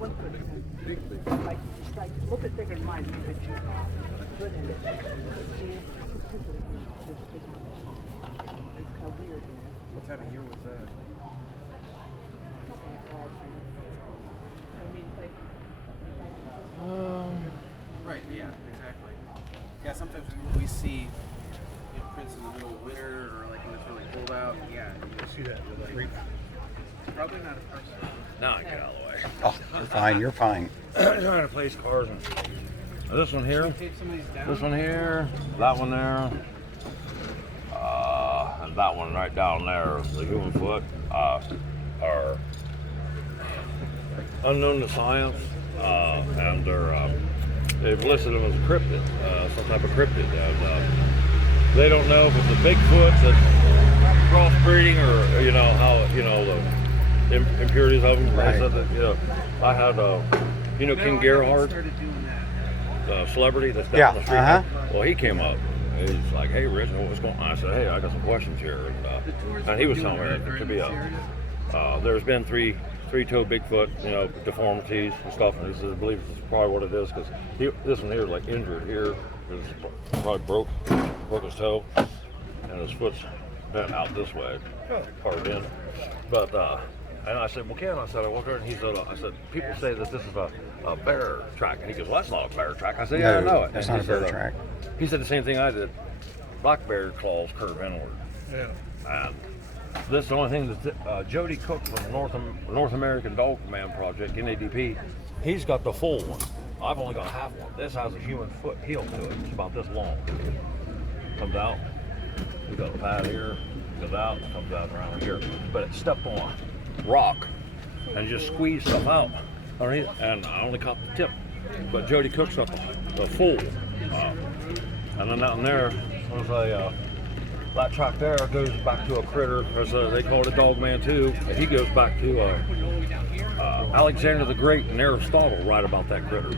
1 foot. Bigfoot. Like, it's like a little bit bigger than mine. But you put in it. See, it's kind of weird. What time of year was that? Right, yeah, exactly. Yeah, sometimes we see prints in the middle of winter or like when it's really cold out. Yeah, you see that. Like, probably not a person. Now I get out of the way. Oh, you're fine. You're fine. Trying to place cars. And this one here, Take some of these down. this one here, that one there, and that one right down there, the human foot, are unknown to science, and they've listed them as a cryptid, some type of cryptid. And, they don't know if it's a Bigfoot that's crossbreeding or how the impurities of them. Right. They said that I had King Gerhard, Started doing the celebrity that's down Yeah, the street. uh-huh. Well, he came up. He's like, "Hey, Rich, what's going on?" I said, "Hey, I got some questions here." And he was telling me there could be there's been three-toed Bigfoot, deformities and stuff. And he says, I believe this is probably what it is because this one here is like injured here. It's probably broke his toe, and his foot's bent out this way, carved in. But and I said, "Well, Ken," I said, "I walked over," and he said, "I said people say that this is a bear track," and he goes, "Well, that's not a bear track." I said, "Yeah, I know it." That's And not a he bear said, track. He said the same thing I did. Black bear claws curve inward. Yeah. And this is the only thing that Jody Cook from the North American Dog Man Project, NADP, he's got the full one. I've only got half one. This has a human foot heel to it. It's about this long. Comes out. We got a pad here. Goes out. Comes out around here. But it stepped on rock and just squeezed stuff out underneath. And I only caught the tip. But Jody Cook's got the full. And then down there was that track there goes back to a critter, as they call it a dog man too. He goes back to Alexander the Great and Aristotle right about that critter.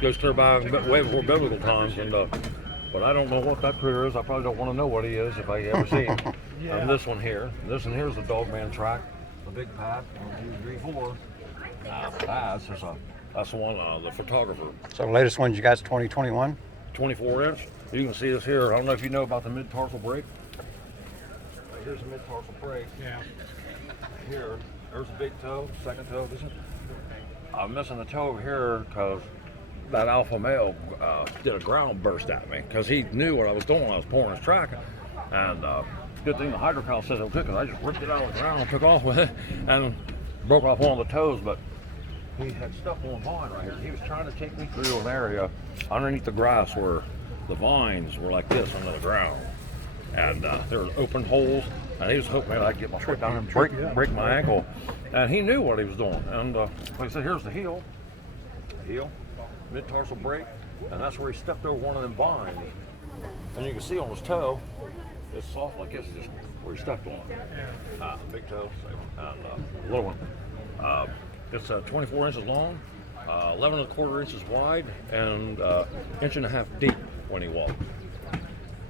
Goes clear by way before biblical times, and but I don't know what that critter is. I probably don't want to know what he is if I ever see him. Yeah. And this one here is the dog man track, the big pad, 1, 2, 3, 4. Pads, that's the one, the photographer. So the latest one you got is 2021? 24-inch. You can see this here. I don't know if you know about the mid-tarsal break. Here's the mid-tarsal break. Yeah. Here, there's a big toe, second toe. I'm missing the toe over here because that alpha male did a ground burst at me because he knew what I was doing when I was pouring his track. And good thing the hydrocal says okay because I just ripped it out of the ground and took off with it and broke off one of the toes. But he had stuff on vine right here. He was trying to take me through an area underneath the grass where the vines were like this under the ground. And there were open holes, and he was hoping I'd get my foot down and break my ankle. And he knew what he was doing. And like I said, here's the heel, mid-tarsal break, and that's where he stepped over one of them vines. And you can see on his toe, it's soft like this, just where he stepped on it. Big toe, and little one. It's 24 inches long, 11 1/4 inches wide, and 1.5 inches deep when he walked.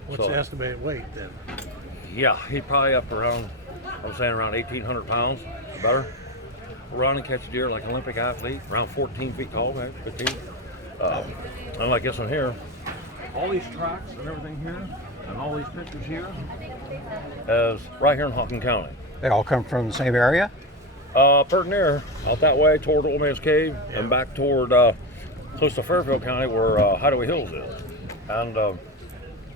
What's the estimated weight then? Yeah, he'd probably up around, I'm saying around 1,800 pounds, better. Run and catch deer like an Olympic athlete, around 14 feet tall, maybe 15. And like this one here, all these tracks and everything here, and all these pictures here, is right here in Hocking County. They all come from the same area? Pretty near, out that way toward Old Man's Cave, and back toward close to Fairfield County where Hideaway Hills is. And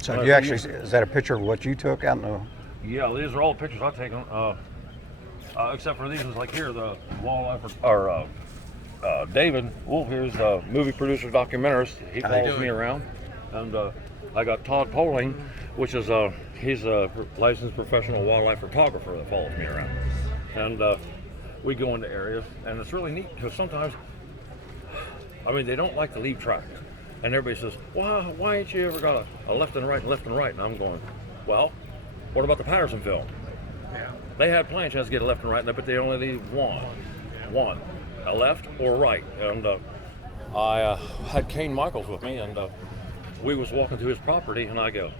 So you actually, is that a picture of what you took out in the... yeah, these are all the pictures I've taken, except for these ones like here, the wildlife, or David Wolf here's a movie producer, documentarist. He follows me around. And I got Todd Poling, which is he's a licensed professional wildlife photographer that follows me around. And we go into areas, and it's really neat because sometimes, I mean, they don't like to leave tracks. And everybody says, well, why ain't you ever got a left and right and left and right? And I'm going, well, what about the Patterson film? Yeah. They had plenty of chance to get a left and right, but they only leave one, a left or right. And I had Kane Michaels with me, and we was walking through his property, and I go,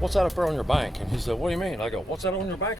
what's that up there on your bank? And he said, what do you mean? I go, what's that on your bank?